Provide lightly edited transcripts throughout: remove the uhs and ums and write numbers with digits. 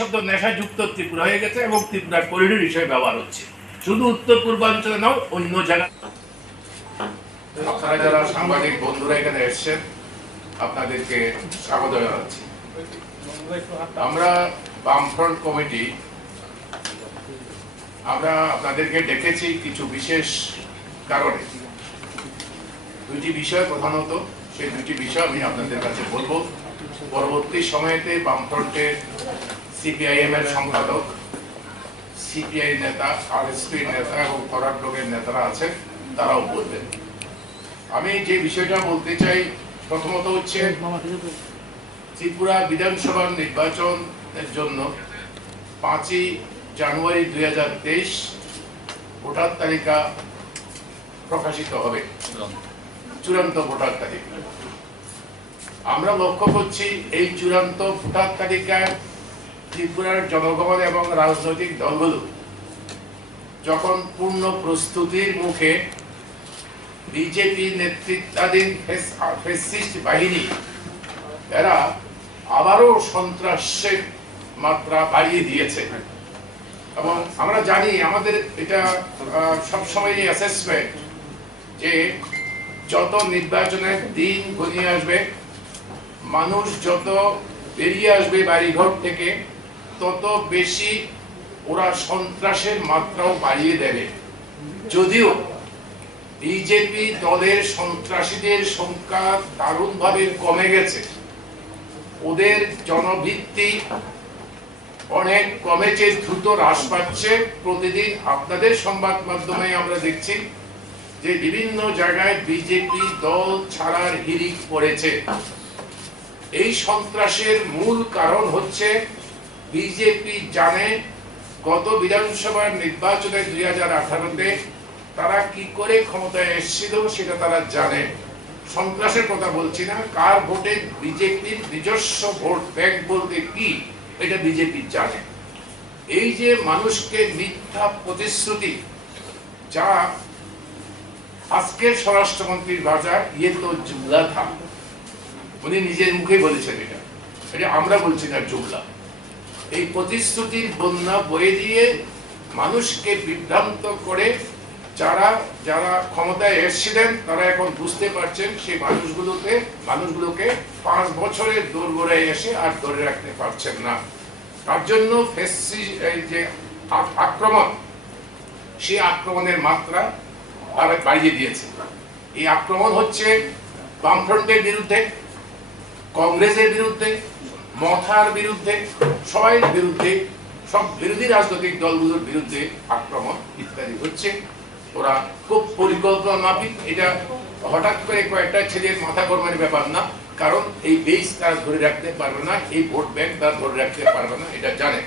শব্দ নেশাযুক্ত ত্রিপুরা হয়ে গেছে এবং ত্রিপুরার করিডোর হিসেবে ব্যবহার হচ্ছে, শুধু উত্তর পূর্বাঞ্চলে নাও, অন্য জায়গা। আপনারা যারা সাংবাদিক বন্ধুরা এখানে এসেছেন, আপনাদেরকে স্বাগত জানাচ্ছি। আমরা বামফ্রন্ট কমিটি আমরা আপনাদেরকে ডেকেছি কিছু বিশেষ কারণে। দুইটি বিষয় প্রধানত, সেই দুইটি বিষয় আমি আপনাদের কাছে বলবো। পরবর্তী সময়েতে বামফ্রন্টের সিপিআইএম এর সম্পাদক, সিপিআই নেতা, আরএসপি নেতা এবং ফরওয়ার্ড ব্লকের নেতারা আছেন, তারাও বলবেন। আমি যে বিষয়টা বলতে চাই প্রথমত হচ্ছে ত্রিপুরা বিধানসভা নির্বাচনের জন্য 5ই জানুয়ারি 2023 ভোটার তালিকা প্রকাশিত হবে, চূড়ান্ত ভোটার তালিকা। আমরা লক্ষ্য করছি এই চূড়ান্ত ভোটার তালিকায় ত্রিপুরার জনগণ এবং রাজনৈতিক দলগুলো যখন পূর্ণ প্রস্তুতির মুখে বিজেপি নেতৃত্বাধীন ফ্যাসিস্ট বাহিনী এরা আবারও সন্ত্রাসের মাত্রা বাড়িয়ে দিয়েছে। এবং আমরা জানি, আমাদের এটা সবসময় অ্যাসেসমেন্ট যে যত নির্বাচনের দিন ঘনিয়ে আসবে, মানুষ যত বেরিয়ে আসবে বাড়িঘর থেকে, তত বেশি ওরা সন্ত্রাসের মাত্রাও বাড়িয়ে দেবে। যদিও বিজেপি দলের সন্ত্রাসীদের সংখ্যা দারুণভাবে কমে গেছে, ওদের জনভিত্তি অনেক কমেছে, দ্রুত হ্রাস পাচ্ছে। প্রতিদিন আপনাদের সংবাদ মাধ্যমে আমরা দেখছি যে বিভিন্ন জায়গায় বিজেপি দল ছাড়ার হিড়িক পড়েছে। এই সন্ত্রাসের মূল কারণ হচ্ছে বিজেপি জানে গত বিধানসভা নির্বাচনে 2018-তে তারা কি করে ক্ষমতায় এসেছিল সেটা তারা জানে। সন্ত্রাসের কথা বলছি না, কার ভোটে বিজেপির নিজস্ব ভোট ব্যাংক বলতে কি এটা বিজেপি জানে। এই যে মানুষকে মিথ্যা প্রতিশ্রুতি, যা আজকের স্বরাষ্ট্রমন্ত্রীর ভাষা ইয়ে তো জুমলা থা, উনি নিজের মুখে বলেছেন, এটা আমরা বলছি না, জুমলা। এই প্রতিশ্রুতির বন্যা বয়ে দিয়ে মানুষকে বিভ্রান্ত করে যারা যারা ক্ষমতায় এসেছিলেন তারা এখন বুঝতে পারছেন সেই মানুষগুলোকে 5 বছরের দোরগোড়ায় এসে আর ধরে রাখতে পারছেন না। তার জন্য যে আক্রমণ, সেই আক্রমণের মাত্রা আর বাড়িয়ে দিয়েছে। এই আক্রমণ হচ্ছে বামফ্রন্টের বিরুদ্ধে, কংগ্রেসের বিরুদ্ধে, মথার বিরুদ্ধে, সবাই বিরুদ্ধে, সব বিরোধী রাজনৈতিক দলগুলোর বিরুদ্ধে আক্রমণ ইত্যাদি হচ্ছে। ওরা খুব পরিকল্পনা মাফিক, এটা হঠাৎ করে কয়েকটা ছেলের মাথা গরমের ব্যাপার না, কারণ এই বেস তারা ধরে রাখতে পারবে না, এই ভোট ব্যাংক তারা ধরে রাখতে পারবে না, এটা জানে।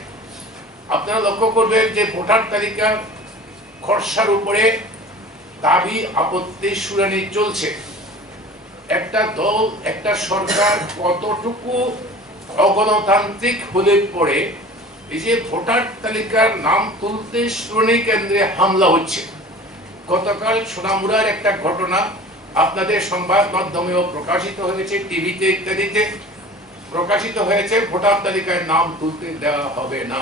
আপনারা লক্ষ্য করবেন যে ভোটার তালিকার খসড়ার উপরে দাবি আপত্তি শুনানি চলছে। একটা দল, একটা সরকার কতটুকু অগণতান্ত্রিক হলে পরে এই যে ভোটার তালিকার নাম তুলতে শুনানি কেন্দ্রে হামলা হচ্ছে। গতকাল সোনামুড়ার একটা ঘটনা আপনাদের সংবাদ মাধ্যমেও প্রকাশিত হয়েছে, টিভিতে ইত্যাদিতে প্রকাশিত হয়েছে, ভোটার তালিকায় নাম তুলতে দেওয়া হবে না।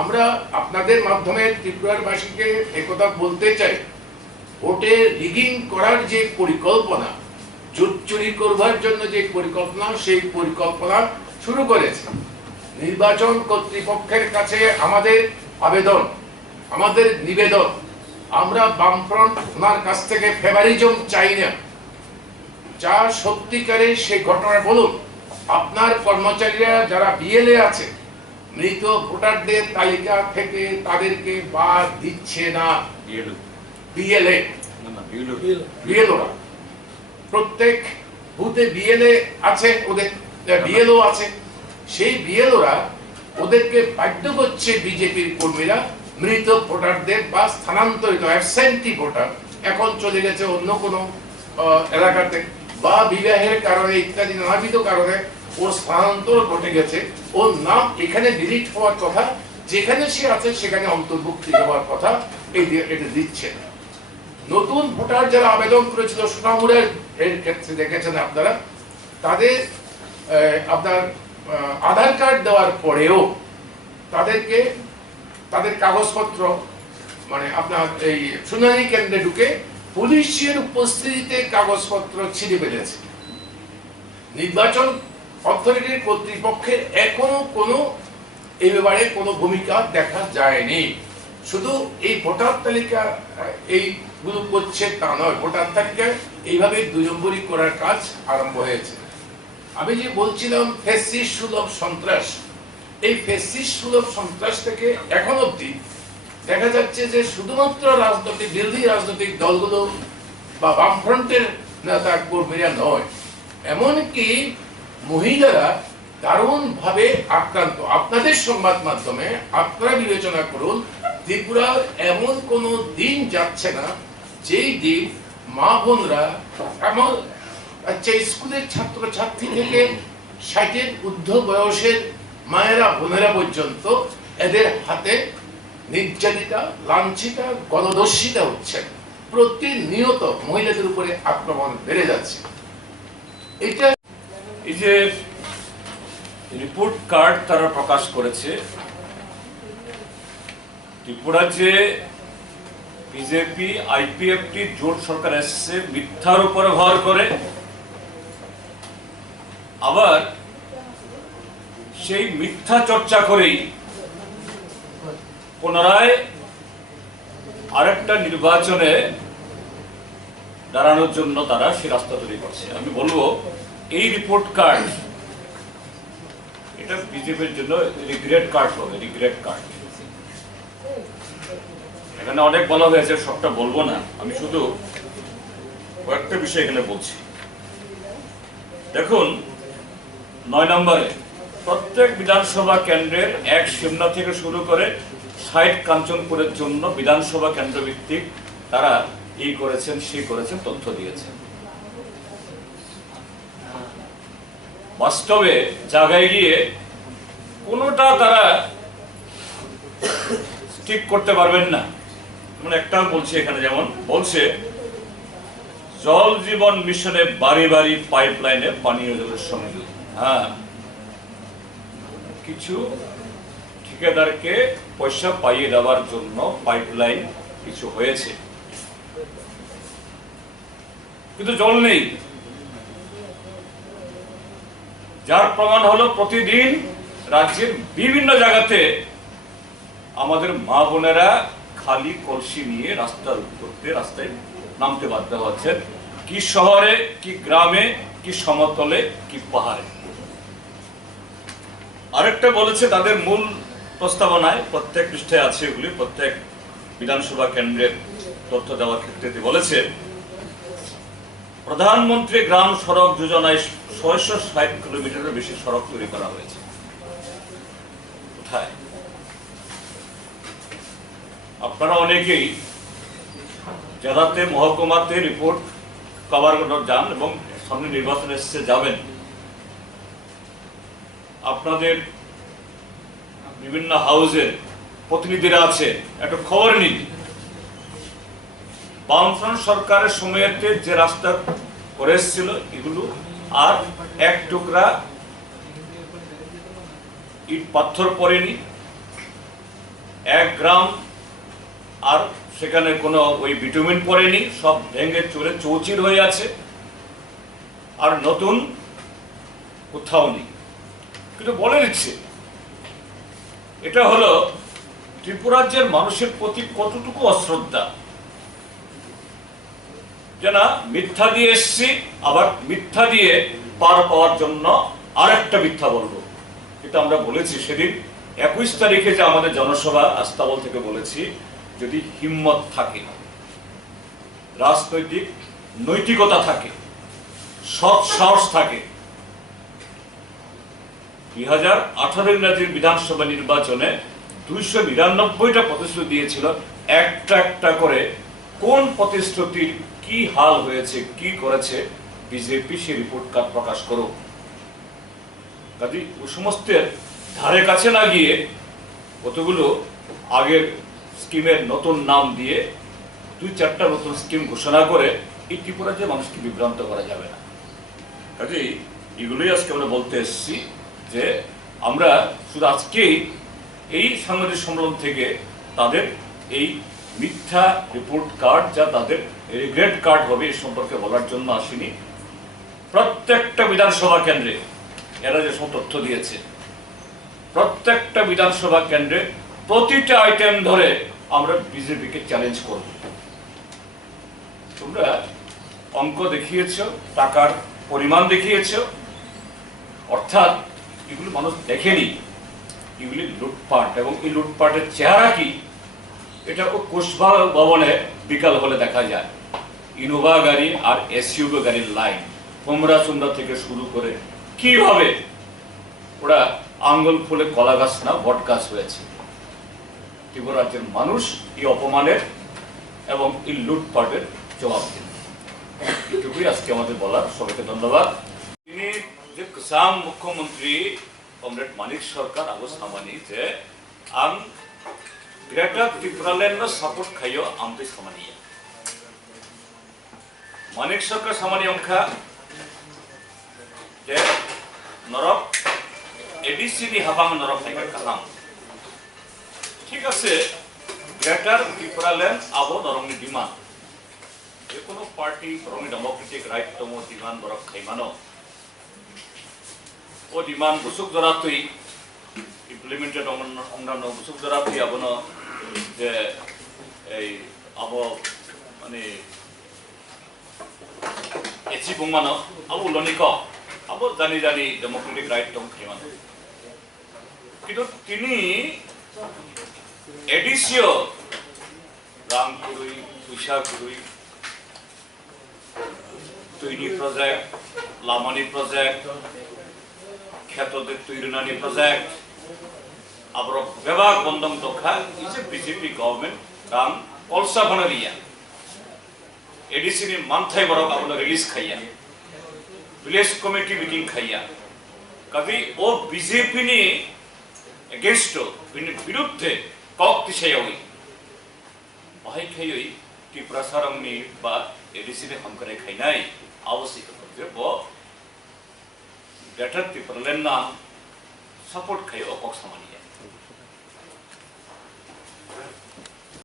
আমরা আপনাদের মাধ্যমে ত্রিপুরারবাসীকে একথা বলতে চাই, ভোটে রিগিং করার যে পরিকল্পনা, জোট চুরি করবার জন্য যে পরিকল্পনা, সেই পরিকল্পনা শুরু করেছে। নির্বাচন কর্তৃপক্ষের কাছে আমাদের আবেদন, আমাদের নিবেদন, আমরা বামফ্রন্ট ওনার কাছ থেকে ফেভারিজম চাই না। যা সত্যিকারে সেই ঘটনা বলুন। আপনার কর্মচারীরা যারা বিএলএ আছে, মৃত ভোটারদের তালিকা থেকে তাদেরকে বাদ দিচ্ছে না। বিএলএ বিএলওরা, প্রত্যেক বুথে বিএলএ আছে, ওদের বিএলও আছে, সেই বিএলওরা ওদেরকে বাধ্য করছে বিজেপির কর্মীরা মৃত ভোটারদের বা স্থানান্তরিত অ্যাবসেন্টি ভোটার, এখন চলে গেছে অন্য কোনো এলাকাতে বা বিবাহের কারণে ইত্যাদি নানাবিধ কারণে ওর স্থানান্তর ঘটে গেছে, ওর নাম এখানে ডিলিট হওয়ার কথা, যেখানে সে আছে সেখানে অন্তর্ভুক্তি হওয়ার কথা, এটা দিচ্ছে না। নতুন ভোটার যারা আবেদন করেছিল সোনামুড়ের ক্ষেত্রে দেখেছেন আপনারা, তাদের আপনার আধার কার্ড দেওয়ার পরেও তাদেরকে তাদের কাগজপত্র মানে আপনার এই শুনানি কেন্দ্রে ঢুকে পুলিশের উপস্থিতিতে কাগজপত্র ছিঁড়ে ফেলেছে। নির্বাচন অথরিটির কর্তৃপক্ষের এখনো কোনো এই ব্যাপারে কোনো ভূমিকা দেখা যায়নি। শুধু এই ভোটার তালিকা এইগুলো করছে তা নয়, ভোটার তালিকা এইভাবে 2 নম্বরই করার কাজ আরম্ভ হয়েছে। আমি যে বলছিলাম ফ্যাসিস্ট সুলভ সন্ত্রাস, এই ফ্যাসিস্ট সুলভ সন্ত্রাস থেকে এখন অবধি দেখা যাচ্ছে যে শুধুমাত্র বিরোধী রাজনৈতিক দলগুলো বা বামফ্রন্টের নেতা কর্মীরা নয়, এমনকি মহিলারা দারুণ ভাবে আক্রান্ত। আপনাদের সংবাদ মাধ্যমে আপনারা বিবেচনা করুন, ত্রিপুরার এমন কোনো দিন যাচ্ছে না যেই দিন মা বোনরা এমন স্কুলের ছাত্রছাত্রী থেকে 60-এর ঊর্ধ্ব বয়সের মায়েরা বোনেরা পর্যন্ত এদের হাতে নির্যাতিতা, লাঞ্ছিতা, গণধর্ষিতা হচ্ছে। প্রতিনিয়ত মহিলাদের উপরে আক্রমণ বেড়ে যাচ্ছে। এটা এই যে রিপোর্ট কার্ড তারা প্রকাশ করেছে, ত্রিপুরা যে বিজেপি আইপিএফটি জোট সরকার এসছে মিথ্যার উপরে ভর করে, আবার সেই মিথ্যা চর্চা করেই পুনরায় আরেকটা নির্বাচনে দাঁড়ানোর জন্য তারা সে রাস্তা তৈরি করছে। আমি বলবো এই রিপোর্ট কার্ড এটা বিজেপির জন্য রিগ্রেট কার্ড হবে, রিগ্রেট কার্ড। এখানে অনেক বলা হয়েছে, সবটা বলবো না, আমি শুধু কয়েকটা বিষয় এখানে বলছি। দেখুন 9 নম্বরে প্রত্যেক বিধানসভা কেন্দ্রের এক সিমনা থেকে শুরু করে 60 কাঞ্চনপুরের জন্য বিধানসভা কেন্দ্র ভিত্তিক তারা এই করেছেন সেই করেছেন তথ্য দিয়েছেন। বাস্তবে জায়গায় গিয়ে কোনোটা তারা ঠিক করতে পারবেন না। যেমন একটা বলছে এখানে, যেমন বলছে জল জীবন মিশনে বাড়ি বাড়ি পাইপলাইনে পানীয় জলের সংযোগ। হ্যাঁ, কিছু ঠিকাদারকে পয়সা পাইয়ে দেওয়ার জন্য পাইপলাইন কিছু হয়েছে, কিন্তু জল নেই। যার প্রমাণ হলো প্রতিদিন রাজ্যের বিভিন্ন জায়গাতে আমাদের মা বোনেরা খালি কলসি নিয়ে রাস্তায় নামতে বাধ্য হচ্ছেন, কি শহরে, কি গ্রামে, কি সমতলে, কি পাহাড়ে। আরেকটা বলেছে তাদের মূল প্রস্তাবনায়, প্রত্যেক পৃষ্ঠায় আছে এগুলি, প্রত্যেক বিধানসভা কেন্দ্রের তথ্য দেওয়ার ক্ষেত্রে বলেছে প্রধানমন্ত্রী গ্রাম সড়ক যোজনায় 660 কিলোমিটারের বেশি সড়ক তৈরি করা হয়েছে। কোথায়? আপনারা অনেকেই জেলাতে মহকুমাতে রিপোর্ট কভার যান এবং সামনে নির্বাচন এসেছে যাবেন, আপনাদের বিভিন্ন হাউসের প্রতিনিধিরা আছে, একটা খবর নিন। বামফ্রন্ট সরকারের সময়তে যে রাস্তা করে এসেছিল এগুলো আর এক টুকরা ইট পাথর পড়েনি, এক গ্রাম আর সেখানে কোনো ওই বিটুমিন পড়েনি, সব ভেঙে চলে চৌচির হয়ে আছে, আর নতুন কোথাও নেই। কিন্তু বলে দিচ্ছে এটা হলো ত্রিপুরাজ্যের মানুষের প্রতি কতটুকু অশ্রদ্ধা, যে না মিথ্যা দিয়ে এসছি, আবার মিথ্যা দিয়ে পার পাওয়ার জন্য আরেকটা মিথ্যা বলবো। এটা আমরা বলেছি সেদিন 21 তারিখে যে আমাদের জনসভা আস্তাবল থেকে বলেছি, যদি হিম্মত থাকে, রাজনৈতিক নৈতিকতা থাকে, সৎ সাহস থাকে, 2018 ইংরাজির বিধানসভা নির্বাচনে 299টা প্রতিশ্রুতি দিয়েছিল, একটা একটা করে কোন প্রতিশ্রুতির কি হাল হয়েছে, কি করেছে বিজেপি, সে রিপোর্ট কার্ড প্রকাশ করুক। কাজে ওই সমস্তের ধারে কাছে না গিয়ে কতগুলো আগের স্কিমের নতুন নাম দিয়ে 2-4টা নতুন স্কিম ঘোষণা করে এই ত্রিপুরার যে মানুষকে বিভ্রান্ত করা যাবে না। কাজে এগুলোই আজকে আমরা বলতে এসেছি যে আমরা শুধু আজকেই এই সাংবাদিক সম্মেলন থেকে তাদের এই মিথ্যা রিপোর্ট কার্ড যা তাদের রিগ্রেট কার্ড হবে এই সম্পর্কে বলার জন্য আসিনি। প্রত্যেকটা বিধানসভা কেন্দ্রে এরা যে সব তথ্য দিয়েছে, প্রত্যেকটা বিধানসভা কেন্দ্রে প্রতিটা আইটেম ধরে আমরা বিজেপিকে চ্যালেঞ্জ করব। তোমরা অঙ্ক দেখিয়েছ, টাকার পরিমাণ দেখিয়েছ, অর্থাৎ এগুলো মানুষ দেখেনি, এগুলি লুটপাট। এবং এই লুটপাটের চেহারা কি এটা কোষবা ভবনে বিকাল হলে দেখা যায়। ইনোভা গাড়ি আর এসইউভি গাড়ির লাইন কোমরা চুমরা থেকে শুরু করে কিভাবে ওরা আঙ্গুল ফুলে কলা গাছ না বট গাছ হয়েছে। ত্রিপুরা রাজ্যের মানুষ এই অপমানের এবং এই লুটপাটের জবাব দিন। এটুকুই আজকে আমাদের বলার। সবাইকে ধন্যবাদ। তিনি যে কিসান মুখ্যমন্ত্রী কমরেড মানিক সরকার আগো সামানি যে আং গ্রেটার ত্রিপুরাল্যান্ড সাপোর্ट खायो आमते सामानी मानिक सरकार सामानी अंखा जे नरक एडीसी नि हाबांग नरक थाइका काहाम ठीक আছে গ্রেটার ত্রিপুরাল্যান্ড আবো নরংনি ডিমান্ড যে কোনো পার্টি নরংনি ডেমোক্রেটিক রাইট তমো ডিমান্ড নরক খাইমানো ও ডিমান্ড বুসুক জরাতুই ইমপ্লিমেন্টেড অন্যান্য বুসুক জরাতুই আবনো যে এই আবো মানে এচি বুমানো আবো লনিক আবো জানি জানি ডেমোক্রেটিক রাইট তম খাইমানো কিন্তু তিনি এডিসিও রাম কুরুই তুষা কুরুই তৈরি প্রজেক্ট লামানি প্রজেক্ট ক্ষেত্রদের তৈরিনানি প্রজেক্ট আবার বিভাগ বন্ধন দক্ষা এই যে বিজেপি গভর্নমেন্ট রাম কলসা বানারিয়া এডিসি নি মানথাই বরক আপন রিলিজ খাইয়া ভিলেজ কমিটি মিটিং খাইয়া কবি ও বিজেপি নি এগেইনস্ট বিরুদ্ধে কক দিশায়ই বাহাই খাইই ত্রিপুরা সারংনি বা এডিসি নে হামকরে খাইনাই আবশ্যক যে ব গ্রেটার ত্রিপুরাল্যান্ড নাম সাপোর্ट खायो अকক सामानिया